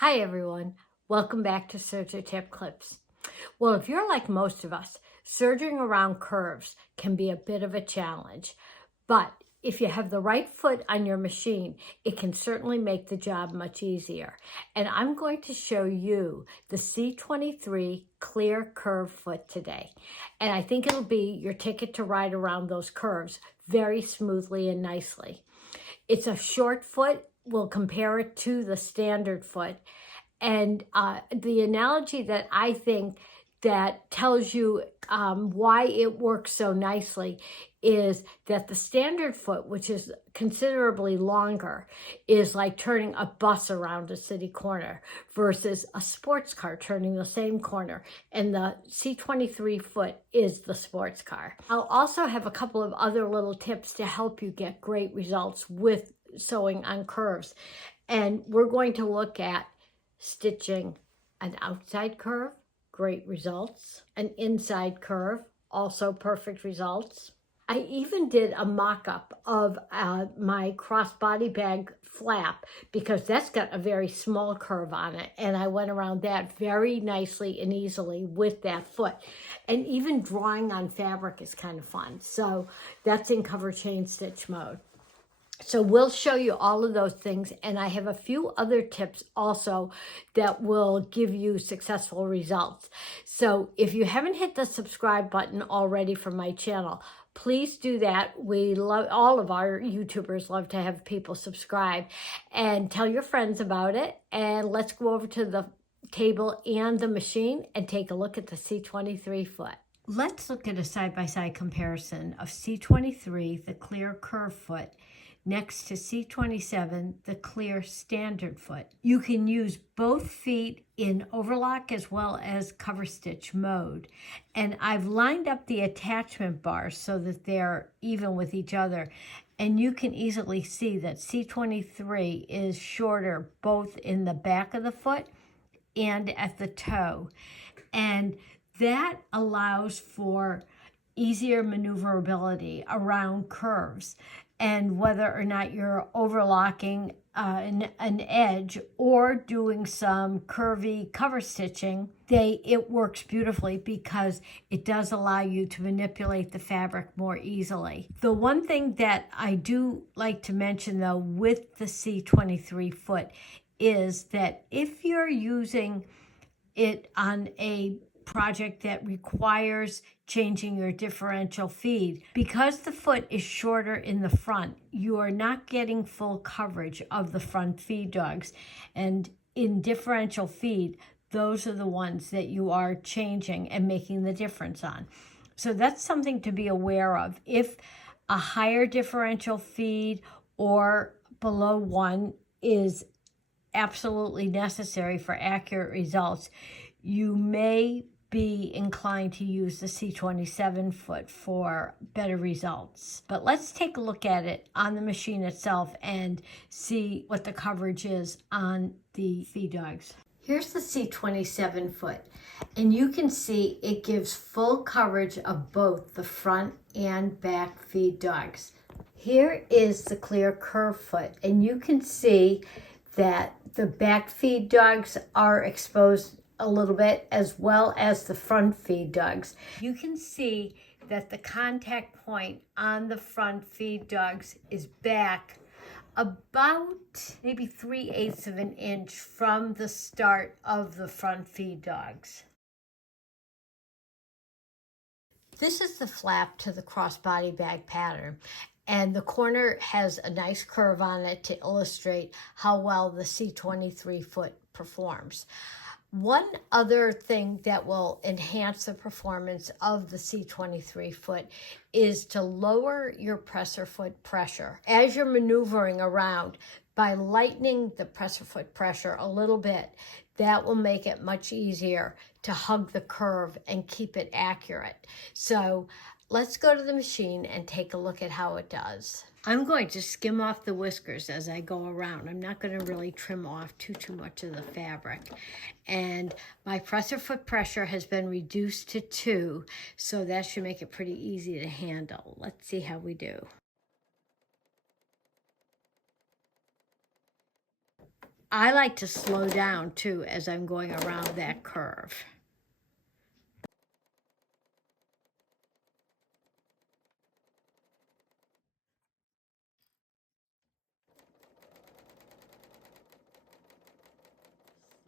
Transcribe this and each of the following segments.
Hi everyone, welcome back to Serger Tip Clips. Well, if you're like most of us, serging around curves can be a bit of a challenge, but if you have the right foot on your machine, it can certainly make the job much easier. And I'm going to show you the C23 Clear Curve Foot today. And I think it'll be your ticket to ride around those curves very smoothly and nicely. It's a short foot. We'll compare it to the standard foot. And the analogy that I think that tells you why it works so nicely is that the standard foot, which is considerably longer, is like turning a bus around a city corner versus a sports car turning the same corner. And the C23 foot is the sports car. I'll also have a couple of other little tips to help you get great results with sewing on curves. And we're going to look at stitching an outside curve, great results. An inside curve, also perfect results. I even did a mock-up of my crossbody bag flap because that's got a very small curve on it, and I went around that very nicely and easily with that foot. And even drawing on fabric is kind of fun. So that's in cover chain stitch mode. So we'll show you all of those things, and I have a few other tips also that will give you successful results. So if you haven't hit the subscribe button already for my channel, please do that. We love, all of our YouTubers love to have people subscribe, and tell your friends about it. And let's go over to the table and the machine and take a look at the C23 foot. Let's look at a side-by-side comparison of C23, the clear curve foot, next to C27, the clear standard foot. You can use both feet in overlock as well as cover stitch mode. And I've lined up the attachment bars so that they're even with each other. And you can easily see that C23 is shorter both in the back of the foot and at the toe. And that allows for easier maneuverability around curves. And whether or not you're overlocking an edge or doing some curvy cover stitching, it works beautifully because it does allow you to manipulate the fabric more easily. The one thing that I do like to mention though with the C23 foot is that if you're using it on a project that requires changing your differential feed, because the foot is shorter in the front, you are not getting full coverage of the front feed dogs. And in differential feed, those are the ones that you are changing and making the difference on. So that's something to be aware of. If a higher differential feed or below 1 is absolutely necessary for accurate results, you may be inclined to use the C27 foot for better results. But let's take a look at it on the machine itself and see what the coverage is on the feed dogs. Here's the C27 foot, and you can see it gives full coverage of both the front and back feed dogs. Here is the clear curve foot, and you can see that the back feed dogs are exposed a little bit, as well as the front feed dogs. You can see that the contact point on the front feed dogs is back about maybe 3/8 of an inch from the start of the front feed dogs. This is the flap to the crossbody bag pattern, and the corner has a nice curve on it to illustrate how well the C23 foot performs. One other thing that will enhance the performance of the C23 foot is to lower your presser foot pressure. As you're maneuvering around, by lightening the presser foot pressure a little bit, that will make it much easier to hug the curve and keep it accurate. So let's go to the machine and take a look at how it does. I'm going to skim off the whiskers as I go around. I'm not going to really trim off too much of the fabric. And my presser foot pressure has been reduced to 2, so that should make it pretty easy to handle. Let's see how we do. I like to slow down too as I'm going around that curve.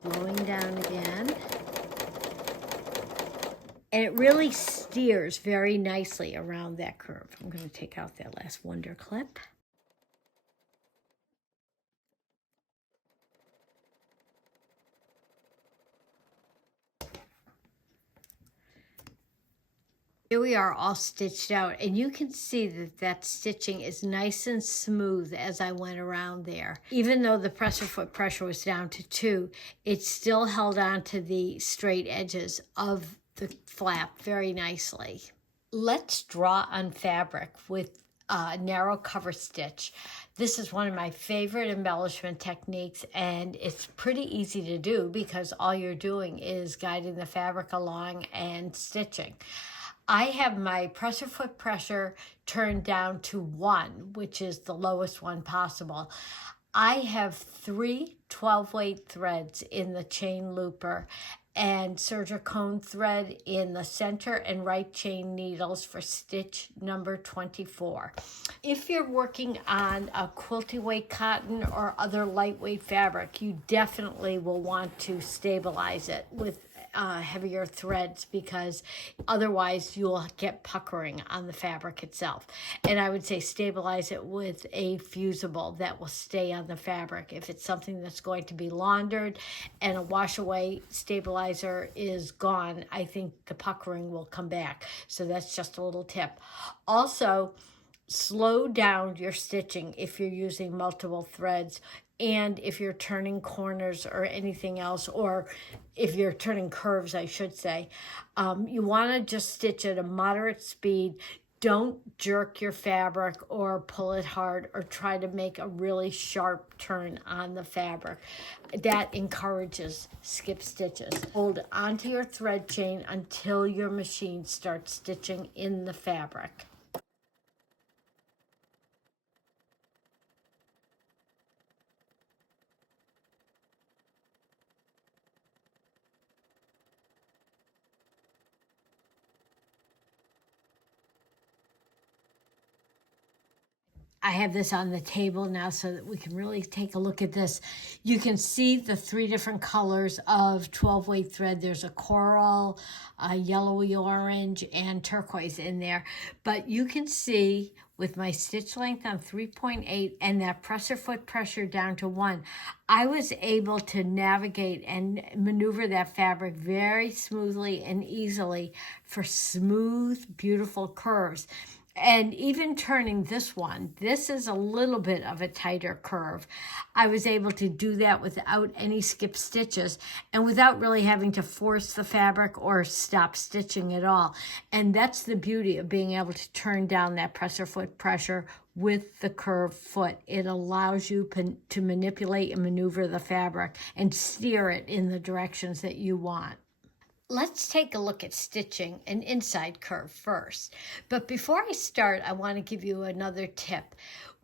Slowing down again. And it really steers very nicely around that curve. I'm going to take out that last wonder clip. Here we are all stitched out, and you can see that that stitching is nice and smooth as I went around there. Even though the presser foot pressure was down to 2, it still held on to the straight edges of the flap very nicely. Let's draw on fabric with a narrow cover stitch. This is one of my favorite embellishment techniques, and it's pretty easy to do because all you're doing is guiding the fabric along and stitching. I have my presser foot pressure turned down to 1, which is the lowest one possible. I have 3 12-weight threads in the chain looper and serger cone thread in the center and right chain needles for stitch number 24. If you're working on a quilty weight cotton or other lightweight fabric, you definitely will want to stabilize it with heavier threads, because otherwise you'll get puckering on the fabric itself. And I would say stabilize it with a fusible that will stay on the fabric. If it's something that's going to be laundered and a wash away stabilizer is gone, I think the puckering will come back. So that's just a little tip. Also, slow down your stitching if you're using multiple threads, and if you're turning corners or anything else, or if you're turning curves, I should say. You want to just stitch at a moderate speed. Don't jerk your fabric or pull it hard or try to make a really sharp turn on the fabric. That encourages skip stitches. Hold onto your thread chain until your machine starts stitching in the fabric. I have this on the table now so that we can really take a look at this. You can see the 3 different colors of 12-weight thread. There's a coral, a yellowy orange, and turquoise in there. But you can see with my stitch length on 3.8 and that presser foot pressure down to 1, I was able to navigate and maneuver that fabric very smoothly and easily for smooth, beautiful curves. And even turning this one, this is a little bit of a tighter curve. I was able to do that without any skip stitches and without really having to force the fabric or stop stitching at all. And that's the beauty of being able to turn down that presser foot pressure with the curved foot. It allows you to manipulate and maneuver the fabric and steer it in the directions that you want. Let's take a look at stitching an inside curve first. But before I start, I want to give you another tip.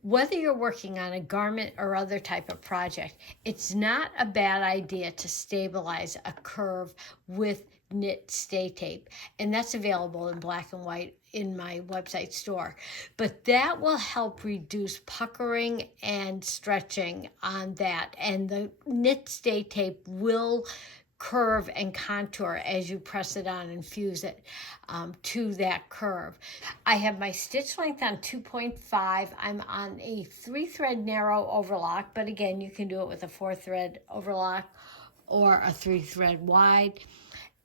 Whether you're working on a garment or other type of project, it's not a bad idea to stabilize a curve with knit stay tape. And that's available in black and white in my website store. But that will help reduce puckering and stretching on that. And the knit stay tape will curve and contour as you press it on and fuse it to that curve. I have my stitch length on 2.5. I'm on a 3-thread narrow overlock, but again, you can do it with a 4-thread overlock or a 3-thread wide.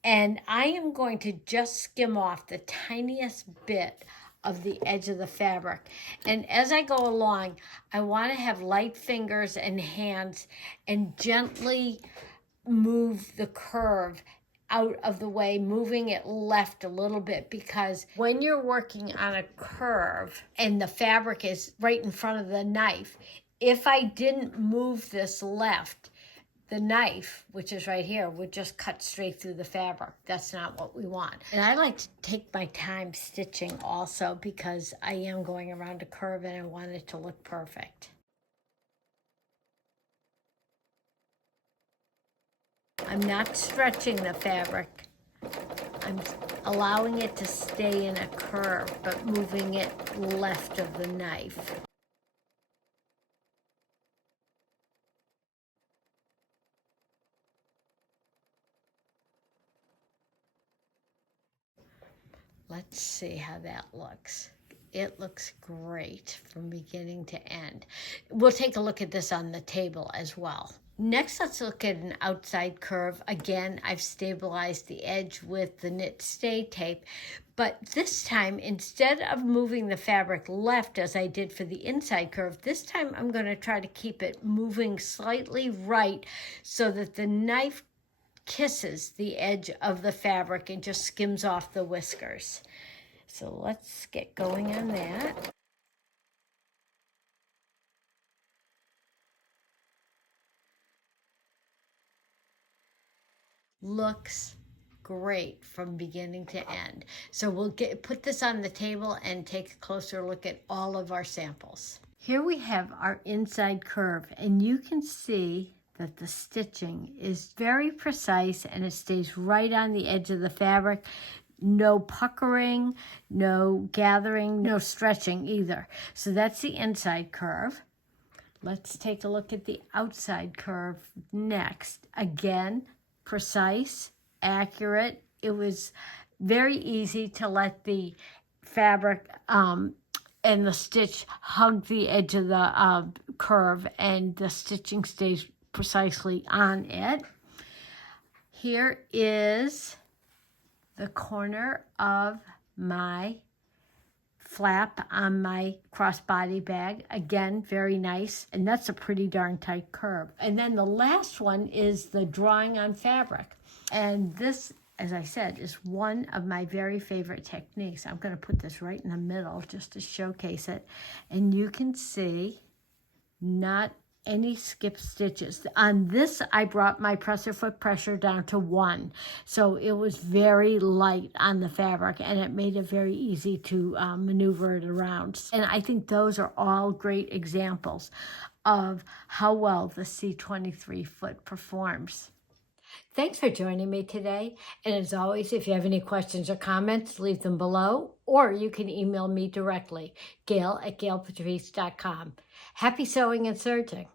And I am going to just skim off the tiniest bit of the edge of the fabric. And as I go along, I want to have light fingers and hands and gently move the curve out of the way, moving it left a little bit, because when you're working on a curve and the fabric is right in front of the knife, if I didn't move this left, the knife, which is right here, would just cut straight through the fabric. That's not what we want. And I like to take my time stitching also, because I am going around a curve and I want it to look perfect. I'm not stretching the fabric. I'm allowing it to stay in a curve, but moving it left of the knife. Let's see how that looks. It looks great from beginning to end. We'll take a look at this on the table as well. Next, let's look at an outside curve. Again, I've stabilized the edge with the knit stay tape, but this time, instead of moving the fabric left as I did for the inside curve, this time I'm going to try to keep it moving slightly right so that the knife kisses the edge of the fabric and just skims off the whiskers. So let's get going on that. Looks great from beginning to end. So we'll put this on the table and take a closer look at all of our samples. Here we have our inside curve, and you can see that the stitching is very precise and it stays right on the edge of the fabric. No puckering, no gathering, no stretching either. So that's the inside curve. Let's take a look at the outside curve next. Again, precise, accurate. It was very easy to let the fabric and the stitch hug the edge of the curve, and the stitching stays precisely on it. Here is the corner of my flap on my crossbody bag. Again, very nice. And that's a pretty darn tight curve. And then the last one is the drawing on fabric. And this, as I said, is one of my very favorite techniques. I'm going to put this right in the middle just to showcase it. And you can see not any skip stitches. On this, I brought my presser foot pressure down to 1. So it was very light on the fabric, and it made it very easy to maneuver it around. And I think those are all great examples of how well the C23 foot performs. Thanks for joining me today. And as always, if you have any questions or comments, leave them below, or you can email me directly, Gail@gailpatrice.com. Happy sewing and serging.